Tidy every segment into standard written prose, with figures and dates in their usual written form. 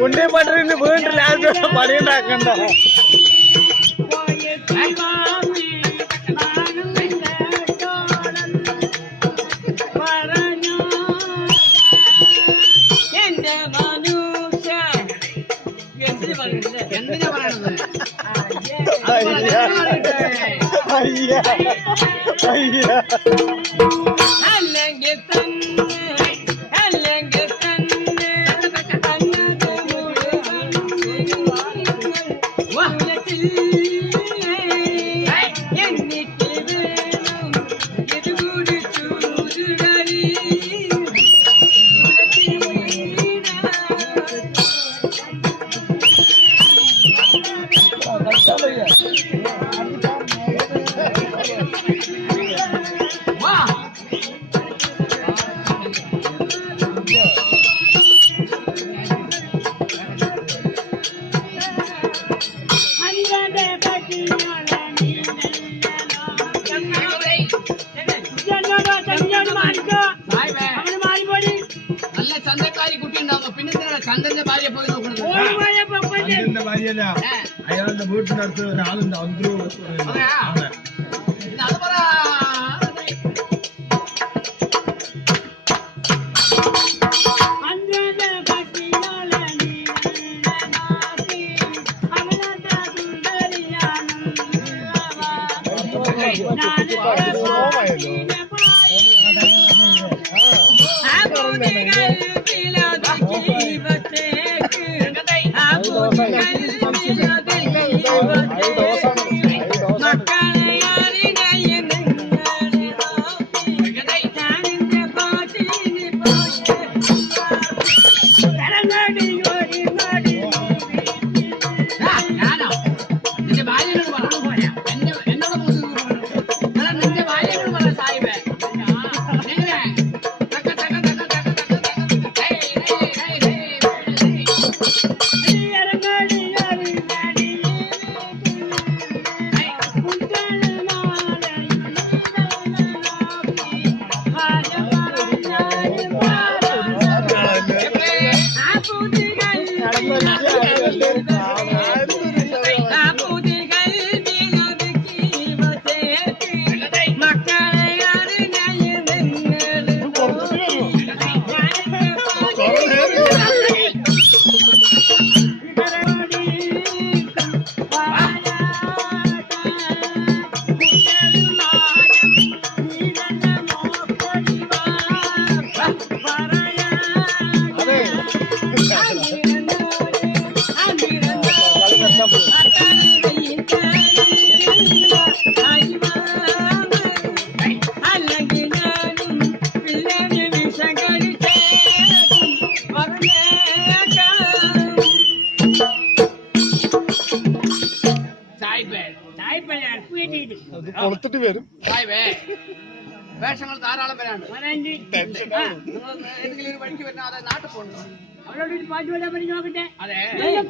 കുണ്ടേ പട്ടിന് വീട്ടിൽ പണിയുണ്ടാക്കണ്ട. എന്തിനാ പറയണത്? അല്ലെങ്കിൽ നല്ല ചന്തക്കാരി കുട്ടി ഉണ്ടാവും. പിന്നെ ചന്ദന്റെ ഭാര്യ പോയി നോക്കുന്നത്. ചന്ദ്രന്റെ ഭാര്യയല്ല, അയാളുടെ വീട്ടിനടുത്ത് ഒരാളുണ്ട്. അത് പറ. കൊളുത്തിട്ട് വരും. വേഷങ്ങൾ ധാരാളം പേരാണ്. ഏതെങ്കിലും ഒരു വഴിക്ക് വരുന്ന അതെ നാട്ടിൽ പോകുന്നു. അവരോട് ഒരു പാട്ട് പാടാൻ പറ്റി നോക്കട്ടെ. അതെ,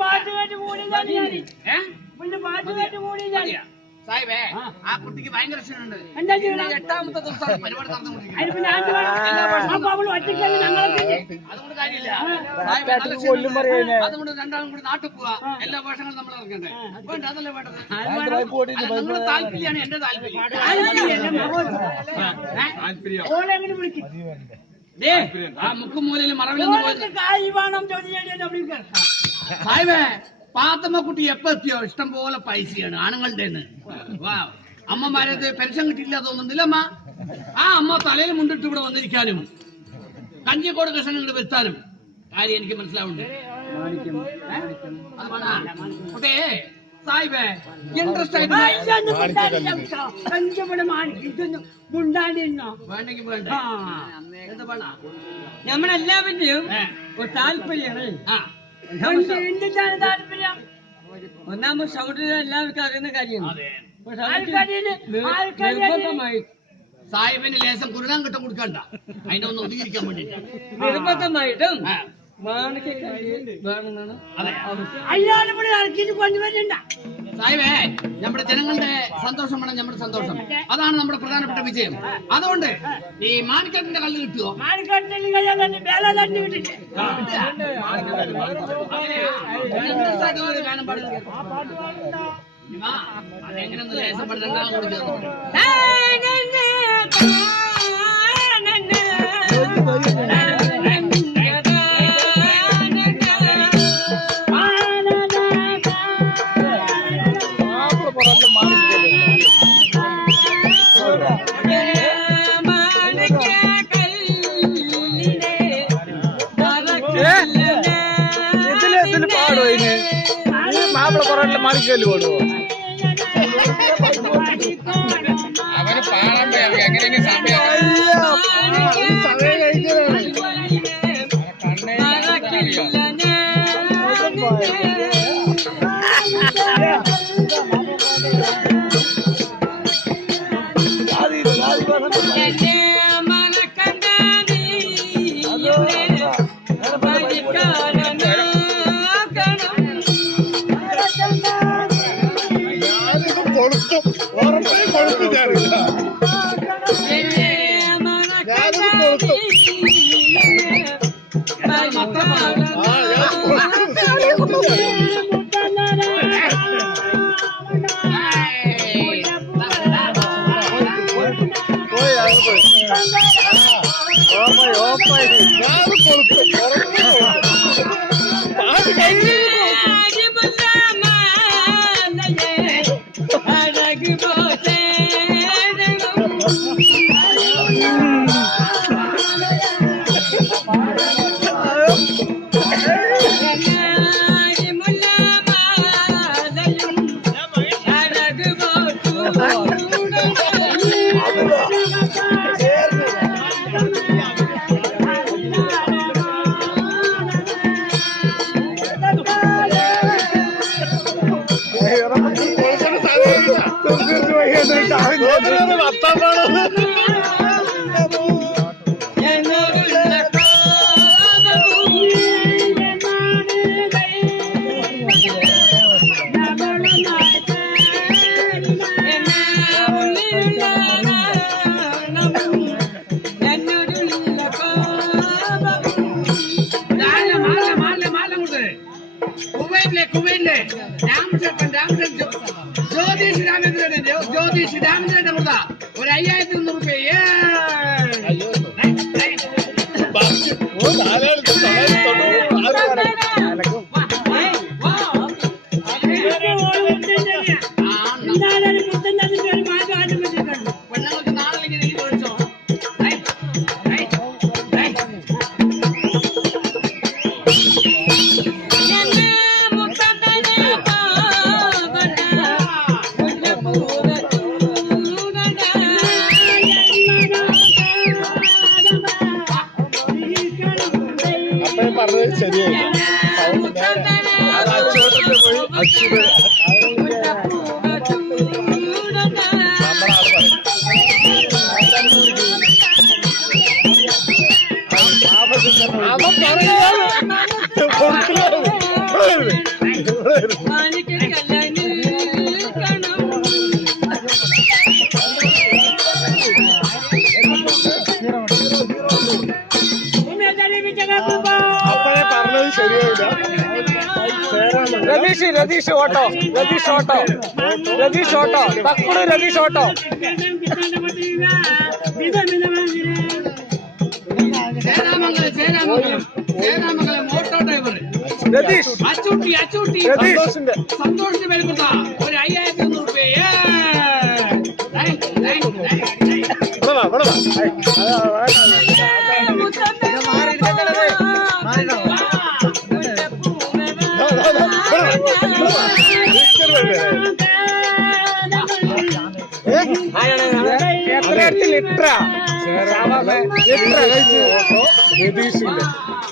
പാട്ട് കേട്ട് മൂടി പാട്ട് കേട്ട് മൂടി സാഹിബേ, ആ കുട്ടിക്ക് ഭയങ്കര ക്ഷീണുണ്ട്. എന്താ ചെയ്യണം? 8ാമത്തെ ദിവസമാണ് പരിപാടി നടന്നുകൊണ്ടിരിക്കുന്നത്. അതുകൊണ്ട് കാര്യമില്ല. അതുകൊണ്ട് രണ്ടാളും കൂടി നാട്ടിൽ പോവാ. എല്ലാ ഭാഷകളും നമ്മൾ ഇറങ്ങണ്ടേ? വേണ്ട, അതല്ലേ വേണ്ടത്. നിങ്ങളുടെ താല്പര്യമാണ് എന്റെ താല്പര്യം. ആ മുക്കും മൂലയിലും മറവിലൊന്നും സാഹിബേ, പാത്തമ്മക്കുട്ടി എപ്പോ എത്തിയോ? ഇഷ്ടം പോലെ പൈസയാണ് ആണുങ്ങളുടെ. വാ, അമ്മമാരെ പെൻഷൻ കിട്ടിയില്ല തോന്നുന്നില്ല അമ്മ. ആ അമ്മ തലയിൽ മുണ്ടിട്ട് ഇവിടെ വന്നിരിക്കാനും കഞ്ഞിക്കോട് കൃഷ്ണൻ ഇങ്ങോട്ട് വെച്ചാലും കാര്യം എനിക്ക് മനസ്സിലാവുന്നുണ്ട്. ഓക്കേ സാഹിബേ, ഇൻട്രസ്റ്റ് ആയിട്ട് വേണ്ടെങ്കിൽ വേണ്ട. എന്താ വേണ? നമ്മളെല്ലാവരുടെയും ഒരു താല്പര്യമാണ്. താല്പര്യം ഒന്നാമത് സൗഹൃദം എല്ലാവർക്കും അറിയുന്ന കാര്യമാണ്. സാഹിബിന് ലേശം കുരുടാൻ കിട്ടം കൊടുക്കണ്ട, അതിനെ ഒന്ന് ഒതുങ്ങിയിരിക്കാൻ വേണ്ടിട്ട് നിർബന്ധമായിട്ടും വേണമെന്നാണ്. അയാളിവിടെ ഇറക്കിയിട്ട് കൊണ്ടുവരണ്ട. സാഹിബേ, നമ്മുടെ ജനങ്ങളുടെ സന്തോഷമാണ് നമ്മുടെ സന്തോഷം. അതാണ് നമ്മുടെ പ്രധാനപ്പെട്ട വിജയം. അതുകൊണ്ട് ഈ മാണിക്കട്ടിന്റെ കല്ല് കിട്ടുമോ? ഗാനം പാടുക. അതെങ്ങനെയൊന്നും ലേശം പഠിച്ചിട്ടുണ്ടാകും കൊടുക്കുന്നത്. ഇതില് പാടുവോ ഇനി? മാപ്പിള പൊറോട്ടില് മാണിക്കല് പാടുവോ? അവന് പാടാൻ എങ്ങനെ സമയം കുവൈറ്റിലെ ജ്യോതിഷ് രാമചന്ദ്രന്റെ കൊടുത്ത ഒരു 5,300 രൂപ. പെണ്ണുങ്ങൾക്ക് നാളല്ലെങ്കിൽ നീ ചോദിച്ചോ. രതീഷ് ഓട്ടോ തക്കുട് Ratheesh auto. Cheramangalam auto driver Ratheesh Achootty സന്തോഷിന്റെ പേര് കൊടുത്ത ഒരു 5,300 രൂപ.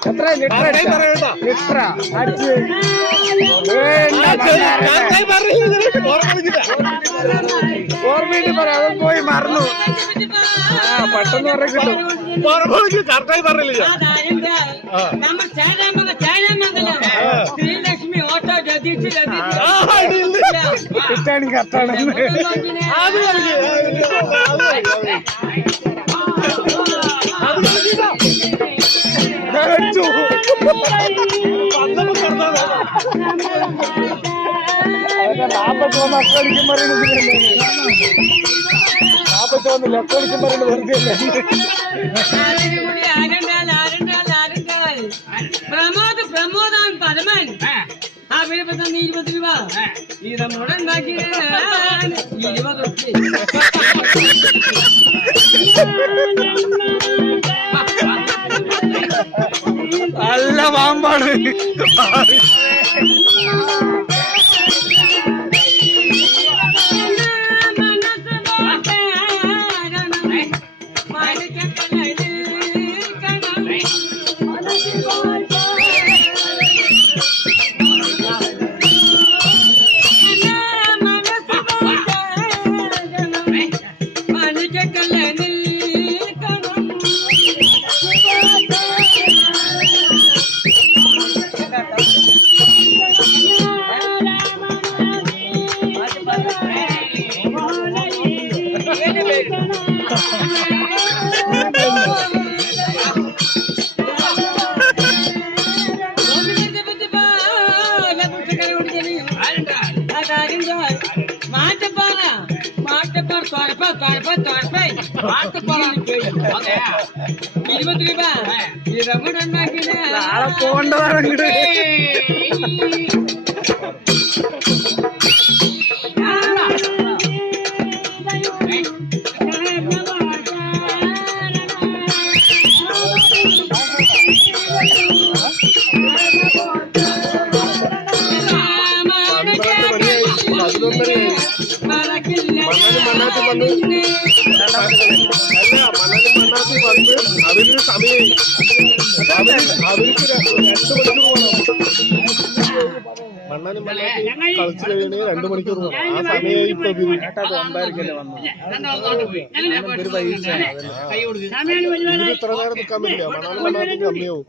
എത്ര ലിറ്റർ എത്ര ലിറ്റർ ഓർമ്മയിട്ട് പറയാം. അതും പോയി മറന്നു. പെട്ടെന്ന് പറഞ്ഞ കിട്ടും. കറക്റ്റായി പറഞ്ഞില്ല. ശ്രീലക്ഷ്മി ഓട്ടോ രതീഷ് തെറ്റാണ് കറക്റ്റാണ് അത് നാപ്പത്തോന്ന് അക്കടിക്കും പറയുന്നത് നാപ്പത്തോന്നില്ല അക്കടിക്കും പറയുന്നത് വെറുതെ പ്രമോദ് പ്രമോദാൻ പരമൻ ആ പിന്നെ 20 രൂപ ഇതമ്മോടെ ഉണ്ടാക്കിയ 20 നല്ല പാമ്പാണ് നാളെ പോകേണ്ടതാണ് അങ്ങോട്ട് മണ്ണാത്തി വന്ന് അതിന് സമയം അവർക്ക് 2 മണിക്കൂർ പോകണം മണ്ണാനും മണ്ണാത്തി കളിച്ചു കഴിയണമെങ്കിൽ 2 മണിക്കൂർ പോകണം ആ സമയം ഇപ്പൊ ഇത്ര നേരം നിൽക്കാൻ പറ്റില്ല മണ്ണാനും മണ്ണാത്തി കമ്മിയാവും